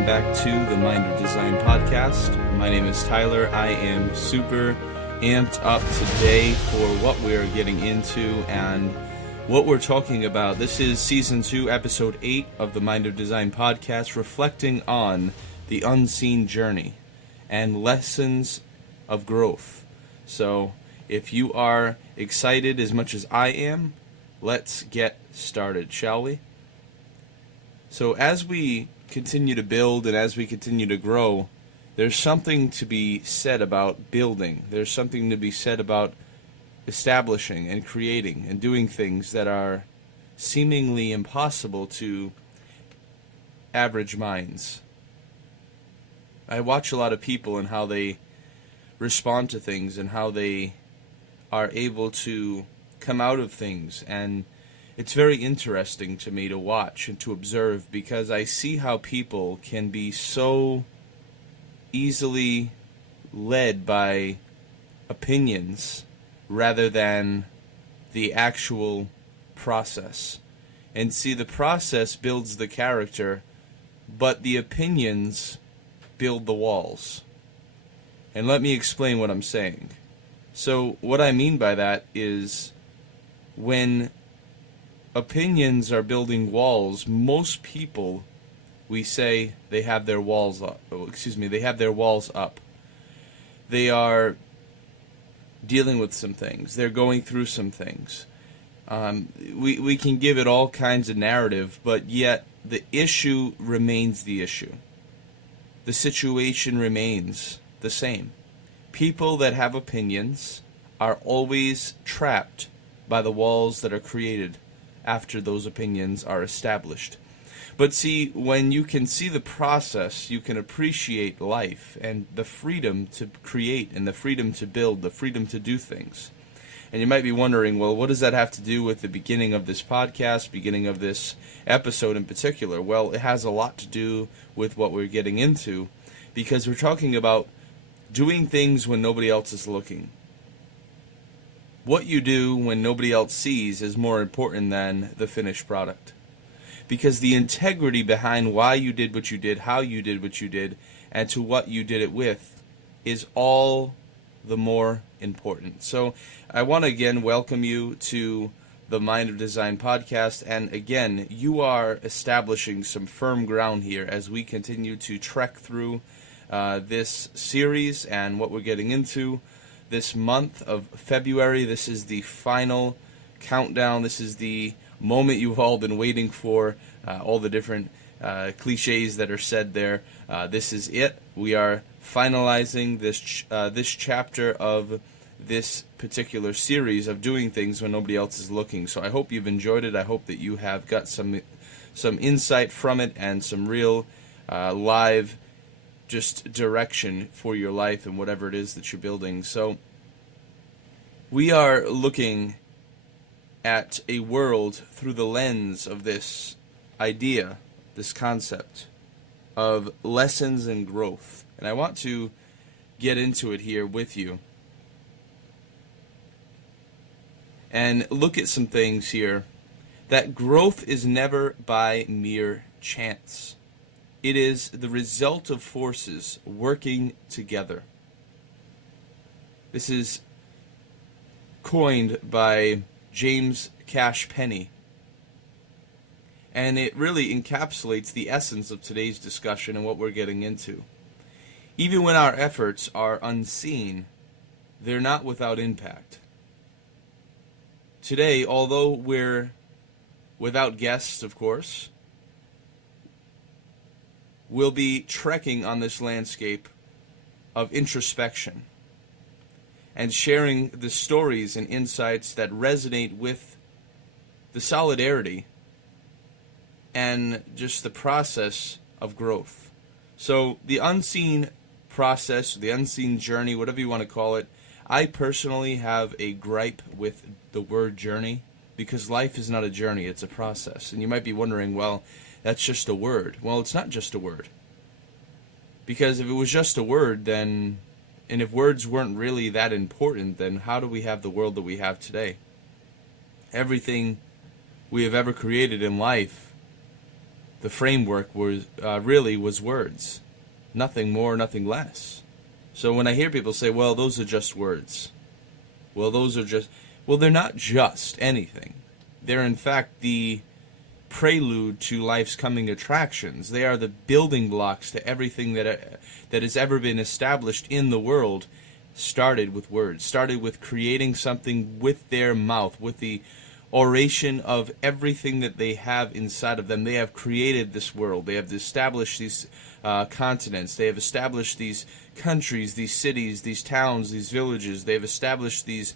welcome back to the Mind of Design podcast. My name is Tyler. I am super amped up today for what we're getting into and what we're talking about. This is Season 2, Episode 8 of the Mind of Design podcast, reflecting on the unseen journey and lessons of growth. So, if you are excited as much as I am, let's get started, shall we? So as we continue to build and as we continue to grow, there's something to be said about building. There's something to be said about establishing and creating and doing things that are seemingly impossible to average minds. I watch a lot of people and how they respond to things and how they are able to come out of things, and it's very interesting to me to watch and to observe, because I see how people can be so easily led by opinions rather than the actual process. And see, the process builds the character, but the opinions build the walls. And let me explain what I'm saying. So what I mean by that is, when opinions are building walls, most people, we say they have their walls up. They have their walls up. They are dealing with some things. They're going through some things. We can give it all kinds of narrative, but yet the issue remains the issue. The situation remains the same. People that have opinions are always trapped by the walls that are created after those opinions are established. But see, when you can see the process, you can appreciate life and the freedom to create and the freedom to build, the freedom to do things. And you might be wondering, well, what does that have to do with the beginning of this podcast, beginning of this episode in particular? Well, it has a lot to do with what we're getting into, because we're talking about doing things when nobody else is looking. What you do when nobody else sees is more important than the finished product. Because the integrity behind why you did what you did, how you did what you did, and to what you did it with is all the more important. So I want to again welcome you to the Mind of Design podcast. And again, you are establishing some firm ground here as we continue to trek through this series and what we're getting into. This month of February, this is the final countdown. This is the moment you've all been waiting for, all the different cliches that are said there. This is it. We are finalizing this chapter of this particular series of doing things when nobody else is looking. So I hope you've enjoyed it. I hope that you have got some insight from it and some real live just direction for your life and whatever it is that you're building. So we are looking at a world through the lens of this idea, this concept of lessons and growth. And I want to get into it here with you and look at some things here. That growth is never by mere chance. It is the result of forces working together. This is coined by James Cash Penney, and it really encapsulates the essence of today's discussion and what we're getting into. Even when our efforts are unseen, they're not without impact. Today, although we're without guests, of course, we'll be trekking on this landscape of introspection and sharing the stories and insights that resonate with the solidarity and just the process of growth. So the unseen process, the unseen journey, whatever you want to call it, I personally have a gripe with the word journey, because life is not a journey, it's a process. And you might be wondering, well, that's just a word. Well, it's not just a word. Because if it was just a word, then, and if words weren't really that important, then how do we have the world that we have today? Everything we have ever created in life the framework was really was words, nothing more, nothing less. So when I hear people say, well, those are just words, well, they're not just anything. They're in fact the prelude to life's coming attractions. They are the building blocks to everything that has ever been established in the world. Started with words, started with creating something with their mouth, with the oration of everything that they have inside of them. They have created this world. They have established these continents. They have established these countries, these cities, these towns, these villages. They have established these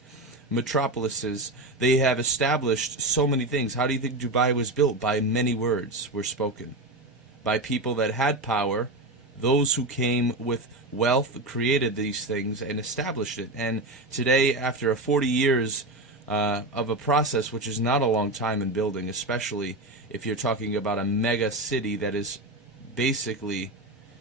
metropolises. They have established so many things. How do you think Dubai was built? By many words were spoken. By people that had power, those who came with wealth created these things and established it. And today, after 40 years of a process, which is not a long time in building, especially if you're talking about a mega city that is basically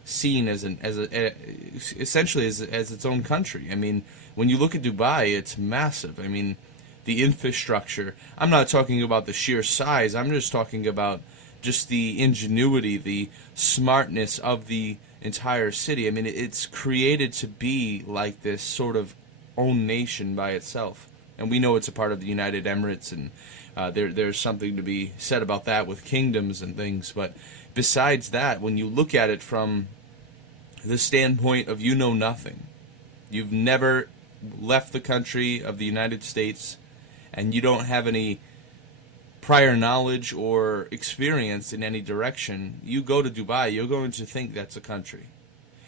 seen as essentially as its own country. I mean, when you look at Dubai, it's massive. I mean, the infrastructure. I'm not talking about the sheer size. I'm just talking about just the ingenuity, the smartness of the entire city. I mean, it's created to be like this sort of own nation by itself. And we know it's a part of the United Emirates, and there's something to be said about that with kingdoms and things. But besides that, when you look at it from the standpoint of you know nothing, you've never left the country of the United States, and you don't have any prior knowledge or experience in any direction, you go to Dubai, you're going to think that's a country.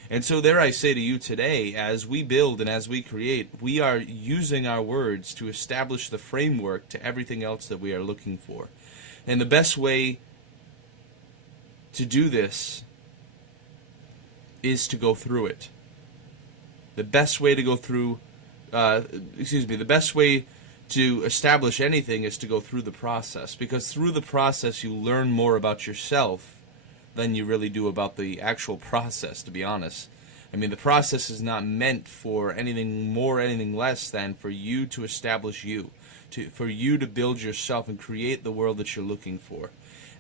And so there I say to you today, as we build and as we create, we are using our words to establish the framework to everything else that we are looking for. And the best way to do this is to go through it. The best way to go through, the best way to establish anything is to go through the process, because through the process you learn more about yourself than you really do about the actual process, to be honest. I mean, the process is not meant for anything more, anything less than for you to establish you, for you to build yourself and create the world that you're looking for.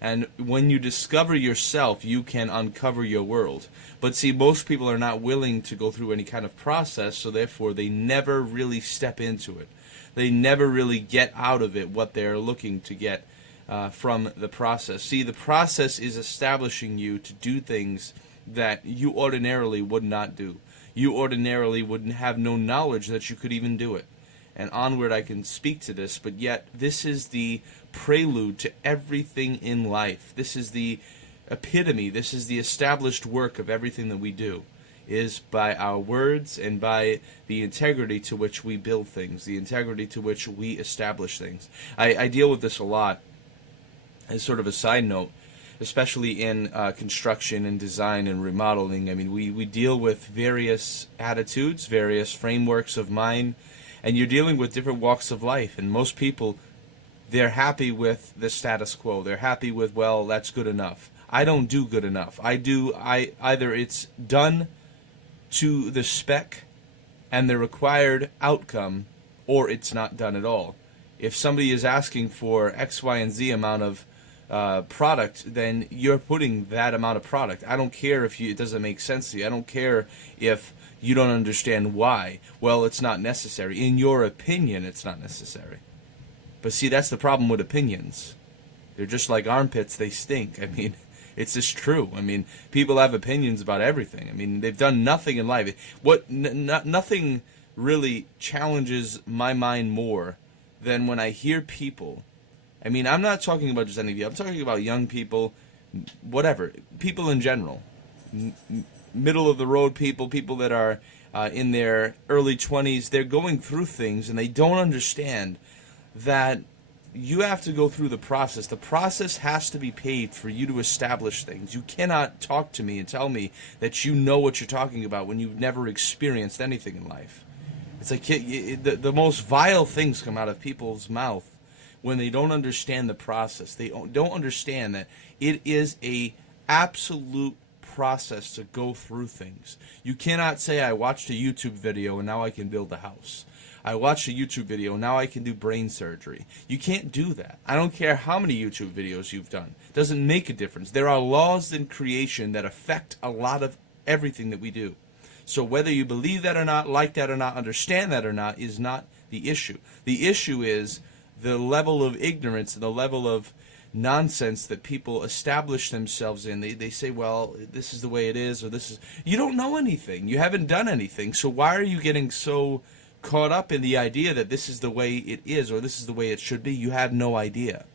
And when you discover yourself, you can uncover your world. But see, most people are not willing to go through any kind of process, so therefore they never really step into it. They never really get out of it what they're looking to get from the process. See, the process is establishing you to do things that you ordinarily would not do. You ordinarily wouldn't have no knowledge that you could even do it. And onward I can speak to this, but yet this is the prelude to everything in life. This is the epitome, this is the established work of everything that we do, is by our words and by the integrity to which we build things, the integrity to which we establish things. I deal with this a lot as sort of a side note, especially in construction and design and remodeling. I mean, we deal with various attitudes, various frameworks of mind, and you're dealing with different walks of life. And most people, they're happy with the status quo. They're happy with, well, that's good enough. I don't do good enough. Either it's done to the spec and the required outcome, or it's not done at all. If somebody is asking for X, Y, and Z amount of product, then you're putting that amount of product. I don't care if it doesn't make sense to you. I don't care if you don't understand why. Well, it's not necessary. In your opinion, it's not necessary. But see, that's the problem with opinions. They're just like armpits, they stink. I mean, it's just true. I mean, people have opinions about everything. I mean, they've done nothing in life. Nothing really challenges my mind more than when I hear people. I mean, I'm not talking about just any. I'm talking about young people, whatever, people in general, middle of the road people that are in their early 20s. They're going through things and they don't understand that you have to go through the process. The process has to be paid for you to establish things. You cannot talk to me and tell me that you know what you're talking about when you've never experienced anything in life. It's like the most vile things come out of people's mouth when they don't understand the process. They don't understand that it is a absolute process to go through things. You cannot say, I watched a YouTube video and now I can build a house. I watched a YouTube video, now I can do brain surgery. You can't do that. I don't care how many YouTube videos you've done. It doesn't make a difference. There are laws in creation that affect a lot of everything that we do. So whether you believe that or not, like that or not, understand that or not, is not the issue. The issue is the level of ignorance and the level of nonsense that people establish themselves in. They say, well, this is the way it is, or this is... You don't know anything. You haven't done anything. So why are you getting so caught up in the idea that this is the way it is, or this is the way it should be? You have no idea.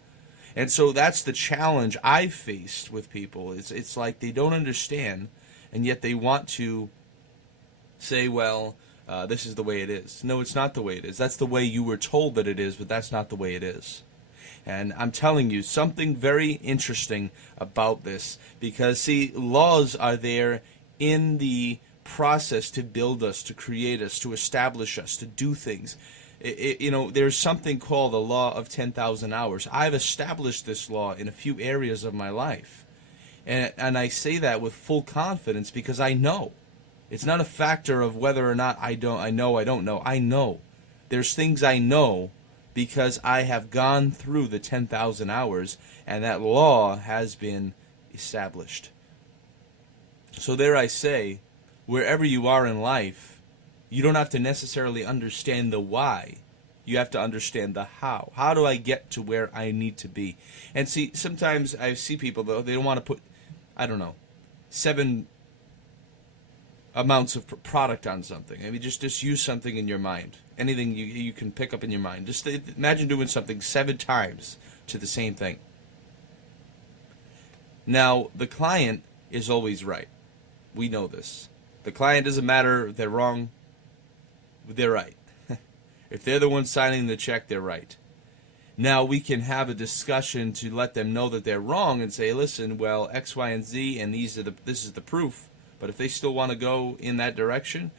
And so that's the challenge I've faced with people. It's like they don't understand, and yet they want to say, well, this is the way it is. No, it's not the way it is. That's the way you were told that it is, but that's not the way it is. And I'm telling you something very interesting about this, because, see, laws are there in the process to build us, to create us, to establish us, to do things. You know, there's something called the law of 10,000 hours. I've established this law in a few areas of my life. And I say that with full confidence because I know. It's not a factor of whether or not I don't know. I know. There's things I know because I have gone through the 10,000 hours, and that law has been established. So there I say, wherever you are in life, you don't have to necessarily understand the why. You have to understand the how. How do I get to where I need to be? And see, sometimes I see people, though, they don't want to put, 7 amounts of product on something. I mean, just use something in your mind. Anything you can pick up in your mind. Just imagine doing something 7 times to the same thing. Now, the client is always right. We know this. The client doesn't matter if they're wrong. They're right. If they're the one signing the check, they're right. Now, we can have a discussion to let them know that they're wrong and say, listen, well, X, Y, and Z, and this is the proof. But if they still want to go in that direction,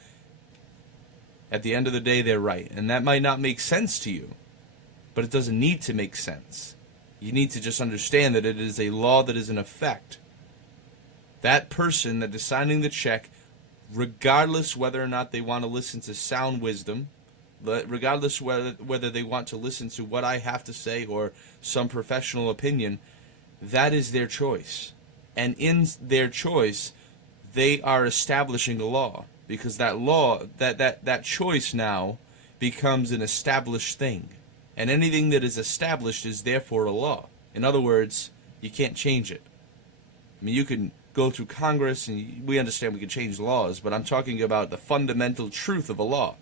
at the end of the day, they're right. And that might not make sense to you, but it doesn't need to make sense. You need to just understand that it is a law that is in effect. That person that is signing the check, regardless whether or not they want to listen to sound wisdom, regardless whether they want to listen to what I have to say or some professional opinion, that is their choice. And in their choice, they are establishing a law, because that law, that choice now becomes an established thing. And anything that is established is therefore a law. In other words, you can't change it. I mean, you can go through Congress, and we understand we can change laws, but I'm talking about the fundamental truth of a law.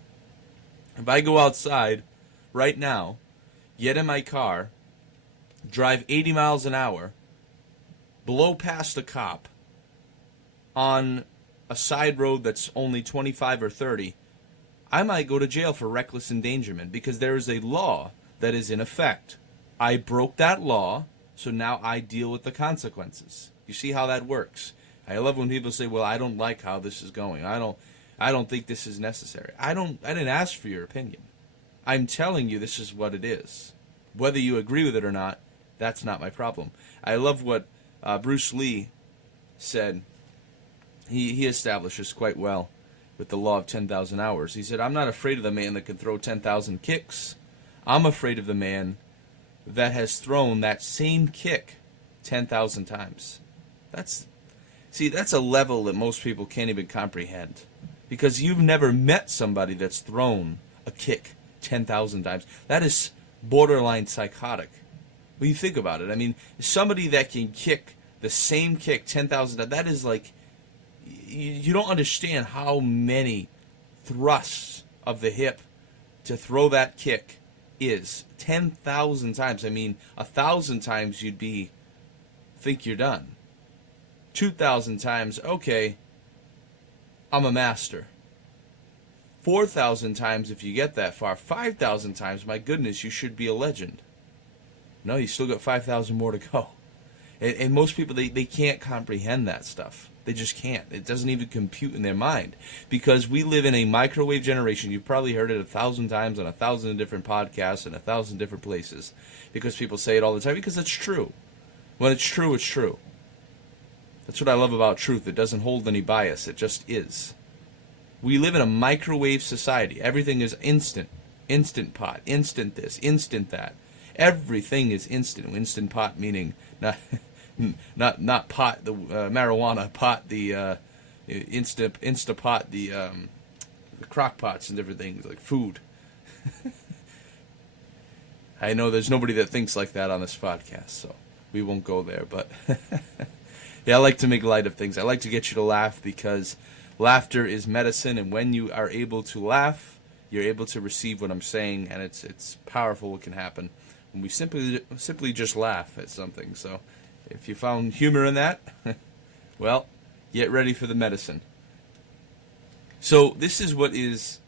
If I go outside right now, get in my car, drive 80 miles an hour, blow past a cop on a side road that's only 25 or 30, I might go to jail for reckless endangerment, because there is a law that is in effect. I broke that law, so now I deal with the consequences. You see how that works? I love when people say, well, I don't like how this is going. I don't think this is necessary. I didn't ask for your opinion. I'm telling you this is what it is. Whether you agree with it or not, that's not my problem. I love what Bruce Lee said. He establishes quite well with the law of 10,000 hours. He said, I'm not afraid of the man that can throw 10,000 kicks. I'm afraid of the man that has thrown that same kick 10,000 times. That's a level that most people can't even comprehend, because you've never met somebody that's thrown a kick 10,000 times. That is borderline psychotic. When you think about it, I mean, somebody that can kick the same kick 10,000 times, that is like, you don't understand how many thrusts of the hip to throw that kick is. 10,000 times. I mean, 1,000 times you'd think you're done. 2,000 times, okay, I'm a master. 4,000 times if you get that far. 5,000 times, my goodness, you should be a legend. No, you still got 5,000 more to go. And most people, they can't comprehend that stuff. They just can't. It doesn't even compute in their mind, because we live in a microwave generation. You've probably heard it 1,000 times on 1,000 different podcasts and 1,000 different places, because people say it all the time, because it's true. When it's true, it's true. That's what I love about truth. It doesn't hold any bias. It just is. We live in a microwave society. Everything is instant. Instant pot, instant this, instant that. Everything is instant. Instant pot meaning not not pot the marijuana, pot the Instapot the crock pots and different things like food. I know there's nobody that thinks like that on this podcast, so we won't go there. But yeah, I like to make light of things. I like to get you to laugh because laughter is medicine, and when you are able to laugh, you're able to receive what I'm saying, and it's powerful what can happen when we simply just laugh at something. So if you found humor in that, well, get ready for the medicine. So this is what is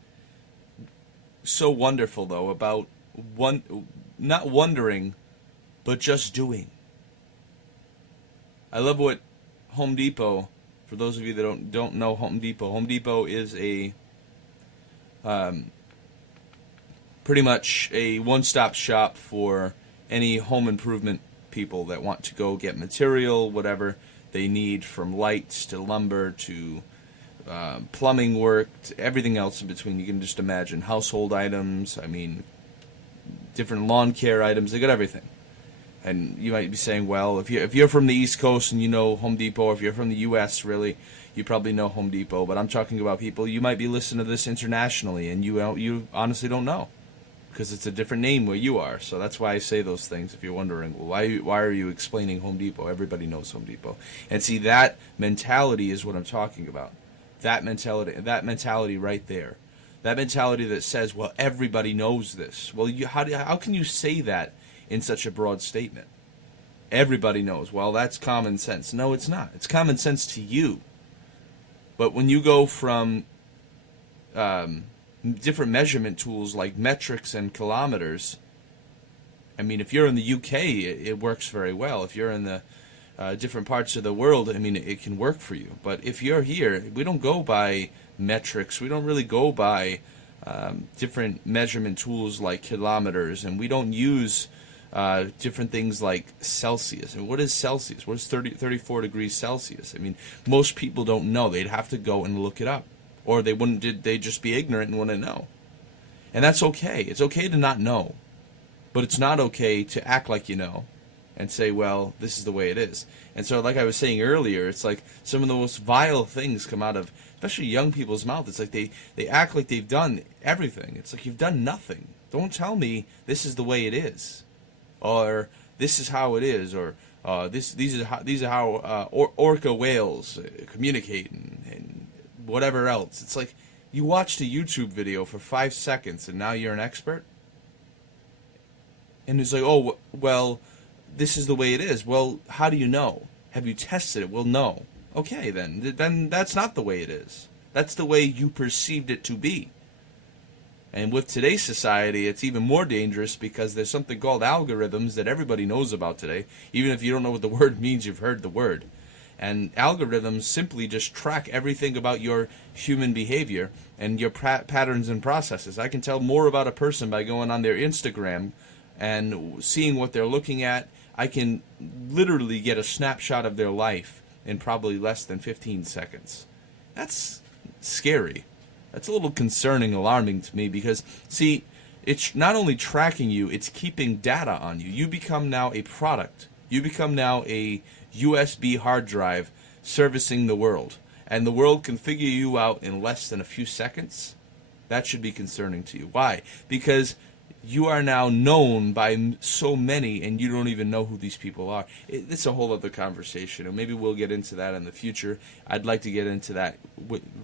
so wonderful, though, about not wondering, but just doing. I love what Home Depot, for those of you that don't know Home Depot is a pretty much a one-stop shop for any home improvement people that want to go get material, whatever they need, from lights to lumber to plumbing work to everything else in between. You can just imagine household items, I mean, different lawn care items. They got everything. And you might be saying, well, if you're from the East Coast and you know Home Depot, or if you're from the U.S., really, you probably know Home Depot. But I'm talking about people, you might be listening to this internationally, and you honestly don't know, because it's a different name where you are. So that's why I say those things. If you're wondering, well, why are you explaining Home Depot? Everybody knows Home Depot. And see, that mentality is what I'm talking about. That mentality right there. That mentality that says, well, everybody knows this. Well, how can you say that in such a broad statement? Everybody knows. Well, that's common sense. No, it's not. It's common sense to you. But when you go from different measurement tools like metrics and kilometers, I mean, if you're in the UK, it works very well. If you're in the different parts of the world, I mean, it can work for you. But if you're here, we don't go by metrics. We don't really go by different measurement tools like kilometers, and we don't use different things like Celsius. And what is Celsius? What is 34 degrees Celsius? I mean, most people don't know. They'd have to go and look it up, or they'd just be ignorant and wouldn't know. And that's okay. It's okay to not know, but it's not okay to act like you know and say, well, this is the way it is. And so, like I was saying earlier, it's like some of the most vile things come out of especially young people's mouth. It's like they act like they've done everything. It's like, you've done nothing. Don't tell me this is the way it is, or this is how it is, or these are how orca whales communicate, and whatever else. It's like, you watched a YouTube video for 5 seconds and now you're an expert? And it's like, oh, well, this is the way it is. Well, how do you know? Have you tested it? Well, no. Okay, then that's not the way it is. That's the way you perceived it to be. And with today's society, it's even more dangerous, because there's something called algorithms that everybody knows about today. Even if you don't know what the word means, you've heard the word. And algorithms simply just track everything about your human behavior and your patterns and processes. I can tell more about a person by going on their Instagram and seeing what they're looking at. I can literally get a snapshot of their life in probably less than 15 seconds. That's scary. That's a little concerning, alarming to me, because, see, it's not only tracking you, it's keeping data on you. You become now a product. You become now a USB hard drive servicing the world, and the world can figure you out in less than a few seconds. That should be concerning to you. Why? Because you are now known by so many, and you don't even know who these people are. It's a whole other conversation, and maybe we'll get into that in the future. I'd like to get into that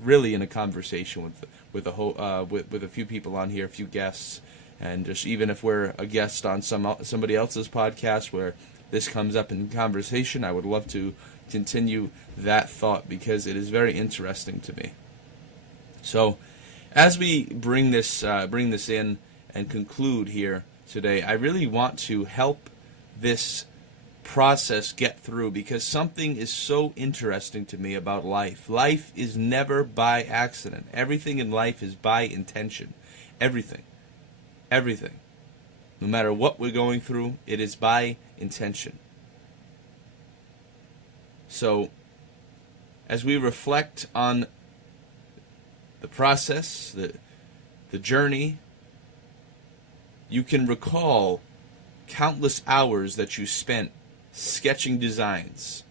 really in a conversation with a few people on here, a few guests, and just even if we're a guest on somebody else's podcast where this comes up in conversation, I would love to continue that thought, because it is very interesting to me. So, as we bring this in and conclude here today, I really want to help this process get through, because something is so interesting to me about life. Life is never by accident. Everything in life is by intention. Everything. No matter what we're going through, it is by intention. So, as we reflect on the process, the journey, You can recall countless hours that you spent sketching designs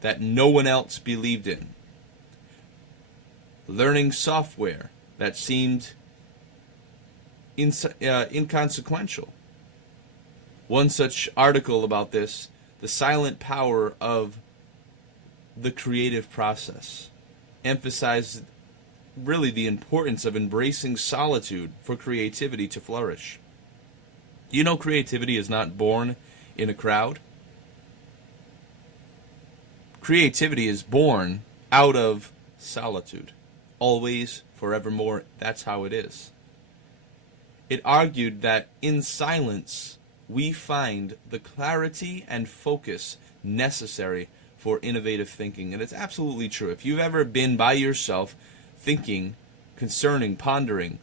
that no one else believed in, learning software that seemed inconsequential. One such article about this, the silent power of the creative process, emphasized really the importance of embracing solitude for creativity to flourish. You know, creativity is not born in a crowd. Creativity is born out of solitude. Always, forevermore, that's how it is. It argued that in silence, we find the clarity and focus necessary for innovative thinking. And it's absolutely true. If you've ever been by yourself thinking, concerning, pondering,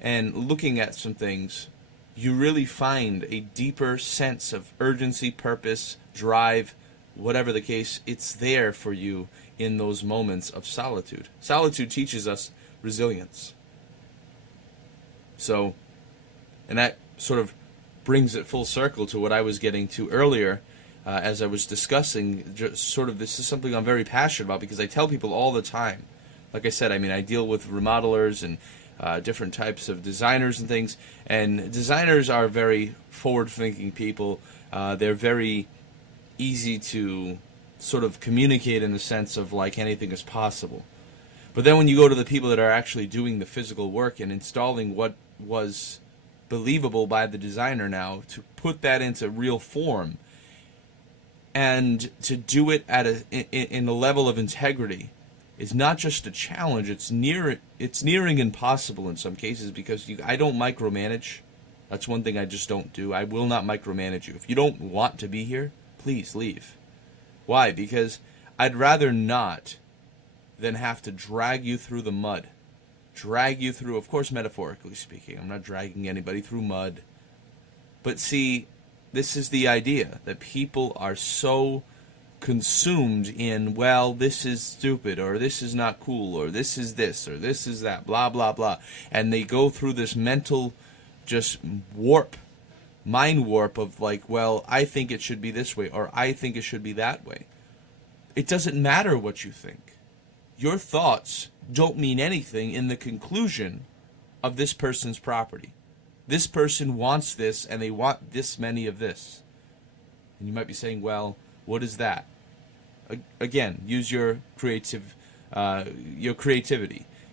and looking at some things, you really find a deeper sense of urgency, purpose, drive, whatever the case. It's there for you in those moments of solitude. Solitude teaches us resilience. So, and that sort of brings it full circle to what I was getting to earlier as I was discussing, just sort of, this is something I'm very passionate about because I tell people all the time. Like I said, I mean, I deal with remodelers and different types of designers and things, and designers are very forward-thinking people. They're very easy to sort of communicate in the sense of like anything is possible. But then when you go to the people that are actually doing the physical work and installing what was believable by the designer now, to put that into real form and to do it at in a level of integrity is not just a challenge, it's nearing impossible in some cases, because I don't micromanage. That's one thing I just don't do. I will not micromanage you. If you don't want to be here, please leave. Why? Because I'd rather not than have to drag you through the mud. Drag you through, of course, metaphorically speaking. I'm not dragging anybody through mud. But see, this is the idea, that people are so consumed in, well, this is stupid, or this is not cool, or this is this, or this is that, blah, blah, blah. And they go through this mental just mind warp of like, well, I think it should be this way, or I think it should be that way. It doesn't matter what you think. Your thoughts don't mean anything in the conclusion of this person's property. This person wants this, and they want this many of this. And you might be saying, well, what is that? Again, use your creativity.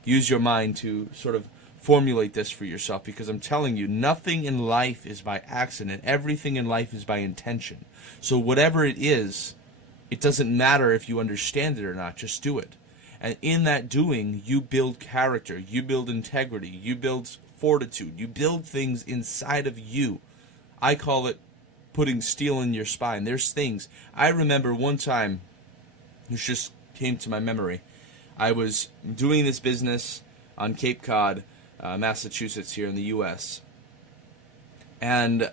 Use your mind to sort of formulate this for yourself, because I'm telling you, nothing in life is by accident. Everything in life is by intention. So whatever it is, it doesn't matter if you understand it or not. Just do it. And in that doing, you build character, you build integrity, you build fortitude, you build things inside of you. I call it putting steel in your spine. There's things. I remember one time, this just came to my memory. I was doing this business on Cape Cod, Massachusetts, here in the U.S. And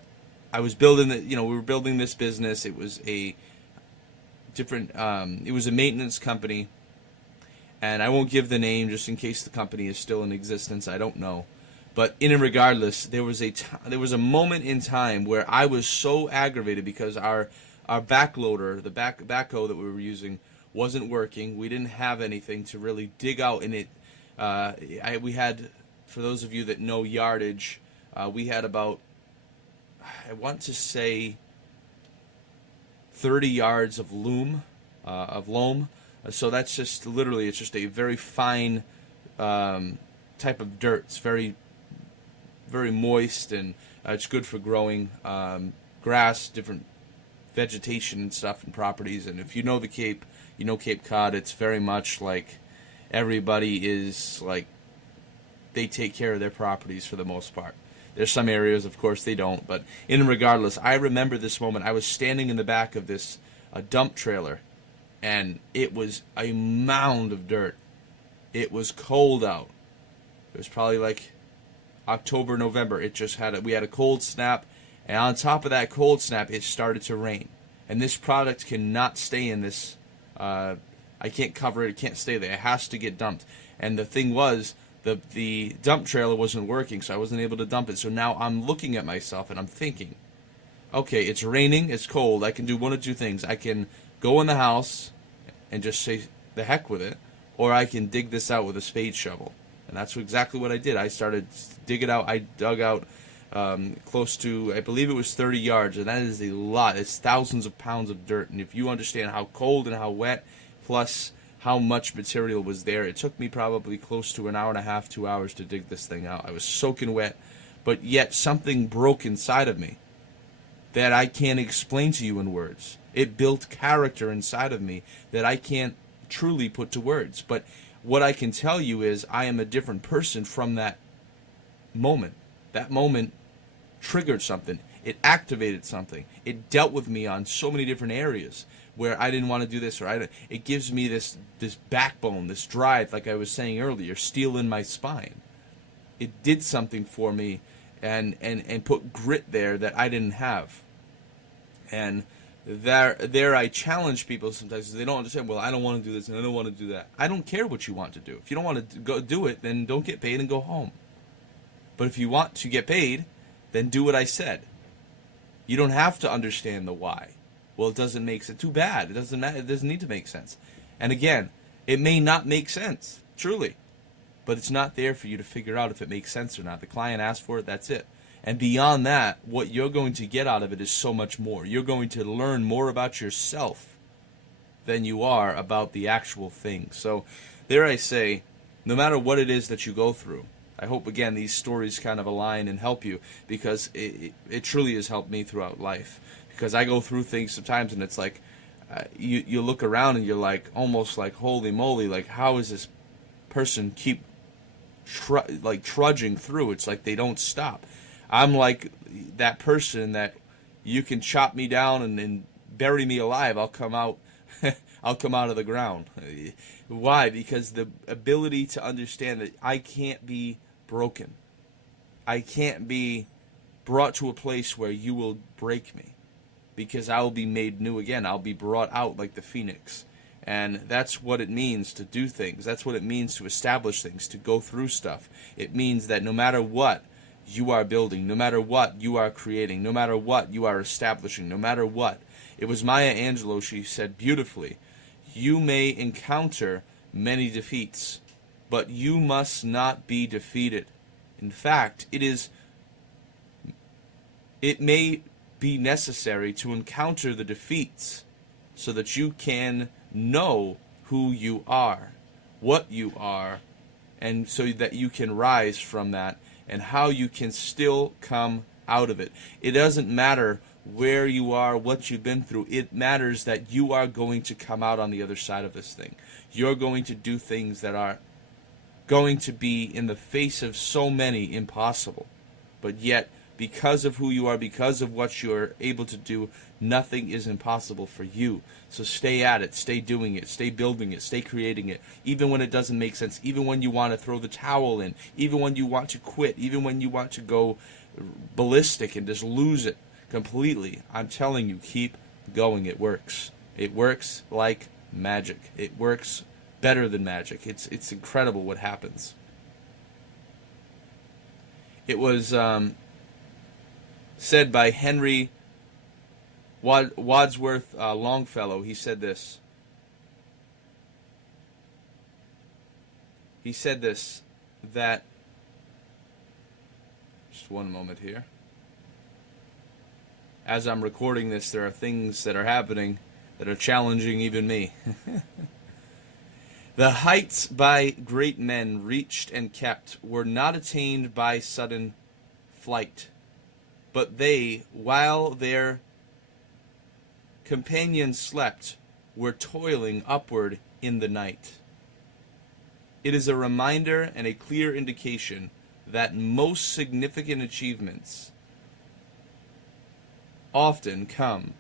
I was building we were building this business. It was a different, it was a maintenance company. And I won't give the name just in case the company is still in existence. I don't know. But regardless, there was a moment in time where I was so aggravated because our backloader, the backhoe that we were using, wasn't working. We didn't have anything to really dig out in it. We had, for those of you that know yardage, we had about, I want to say, 30 yards of loam. So that's just literally, it's just a very fine type of dirt. It's very, very moist, and it's good for growing grass, different vegetation and stuff and properties. And if you know the Cape, you know Cape Cod, it's very much like everybody is like, they take care of their properties for the most part. There's some areas, of course, they don't. But regardless, I remember this moment. I was standing in the back of this dump trailer, and it was a mound of dirt. It was cold out. It was probably like October, November. We had a cold snap, and on top of that cold snap, it started to rain. And this product cannot stay in this. I can't cover it. It can't stay there. It has to get dumped. And the thing was, the dump trailer wasn't working, so I wasn't able to dump it. So now I'm looking at myself and I'm thinking, okay, it's raining, it's cold. I can do one of two things. I can go in the house and just say the heck with it, or I can dig this out with a spade shovel. And that's exactly what I did. I started digging out. I dug out close to, I believe it was 30 yards, and that is a lot. It's thousands of pounds of dirt. And if you understand how cold and how wet, plus how much material was there, it took me probably close to an hour and a half, 2 hours to dig this thing out. I was soaking wet, but yet something broke inside of me that I can't explain to you in words. It built character inside of me that I can't truly put to words. But what I can tell you is I am a different person from that moment. That moment triggered something. It activated something. It dealt with me on so many different areas where I didn't want to do this, or it gives me this backbone, this drive, like I was saying earlier, steel in my spine. It did something for me and put grit there that I didn't have. And there I challenge people sometimes. They don't understand, well, I don't want to do this and I don't want to do that. I don't care what you want to do. If you don't want to go do it, then don't get paid and go home. But if you want to get paid, then do what I said. You don't have to understand the why. Well, it doesn't make sense. Too bad. It doesn't matter. It doesn't need to make sense. And again, it may not make sense, truly. But it's not there for you to figure out if it makes sense or not. The client asked for it, that's it. And beyond that, what you're going to get out of it is so much more. You're going to learn more about yourself than you are about the actual thing. So there I say, no matter what it is that you go through, I hope, again, these stories kind of align and help you, because it truly has helped me throughout life. Because I go through things sometimes and it's like, you look around and you're like, almost like, holy moly, like how is this person keep trudging through? It's like they don't stop. I'm like that person that you can chop me down and bury me alive. I'll come out I'll come out of the ground. Why? Because the ability to understand that I can't be broken. I can't be brought to a place where you will break me, because I will be made new again. I'll be brought out like the phoenix. And that's what it means to do things. That's what it means to establish things, to go through stuff. It means that no matter what you are building, no matter what you are creating, no matter what you are establishing, no matter what. It was Maya Angelou, she said beautifully, you may encounter many defeats, but you must not be defeated. In fact, it may be necessary to encounter the defeats so that you can know who you are, what you are, and so that you can rise from that, and how you can still come out of it. It doesn't matter where you are, what you've been through. It matters that you are going to come out on the other side of this thing. You're going to do things that are going to be in the face of so many impossible. But yet, because of who you are, because of what you're able to do, nothing is impossible for you. So stay at it, stay doing it, stay building it, stay creating it, even when it doesn't make sense, even when you want to throw the towel in, even when you want to quit, even when you want to go ballistic and just lose it completely. I'm telling you, keep going. It works. It works like magic. It works better than magic. It's incredible what happens. It was said by Henry Wadsworth Longfellow. He said this. He said this, that, just one moment here. As I'm recording this, there are things that are happening that are challenging even me. The heights by great men reached and kept were not attained by sudden flight, but they, while their companions slept, were toiling upward in the night. It is a reminder and a clear indication that most significant achievements often come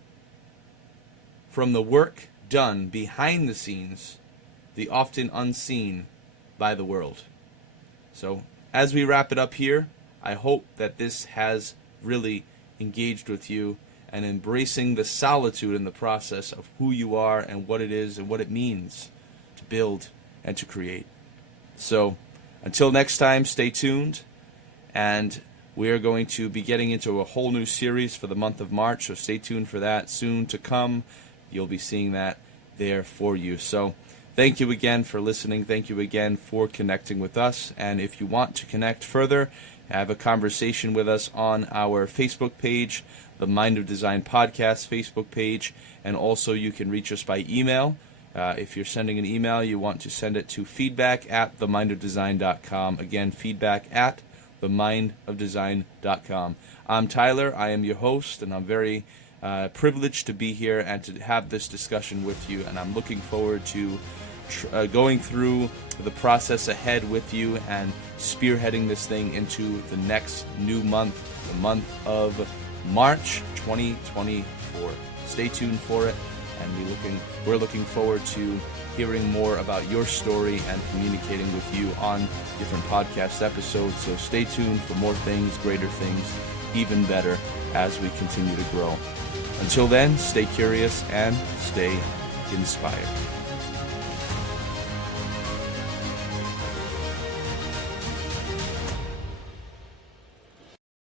from the work done behind the scenes, the often unseen by the world. So, as we wrap it up here, I hope that this has really engaged with you and embracing the solitude in the process of who you are and what it is and what it means to build and to create. So, Until next time, stay tuned, and we are going to be getting into a whole new series for the month of March, so stay tuned for that soon to come. You'll be seeing that there for you. So thank you again for listening. Thank you again for connecting with us. And if you want to connect further, have a conversation with us on our Facebook page, the Mind of Design Podcast Facebook page, and also you can reach us by email. If you're sending an email, you want to send it to feedback@themindofdesign.com. Again, feedback@themindofdesign.com. I'm Tyler. I am your host, and I'm very privileged to be here and to have this discussion with you. And I'm looking forward to going through the process ahead with you and spearheading this thing into the next new month, the month of March 2024. Stay tuned for it, and we're looking forward to hearing more about your story and communicating with you on different podcast episodes. So stay tuned for more things, greater things, even better as we continue to grow. Until then, stay curious and stay inspired.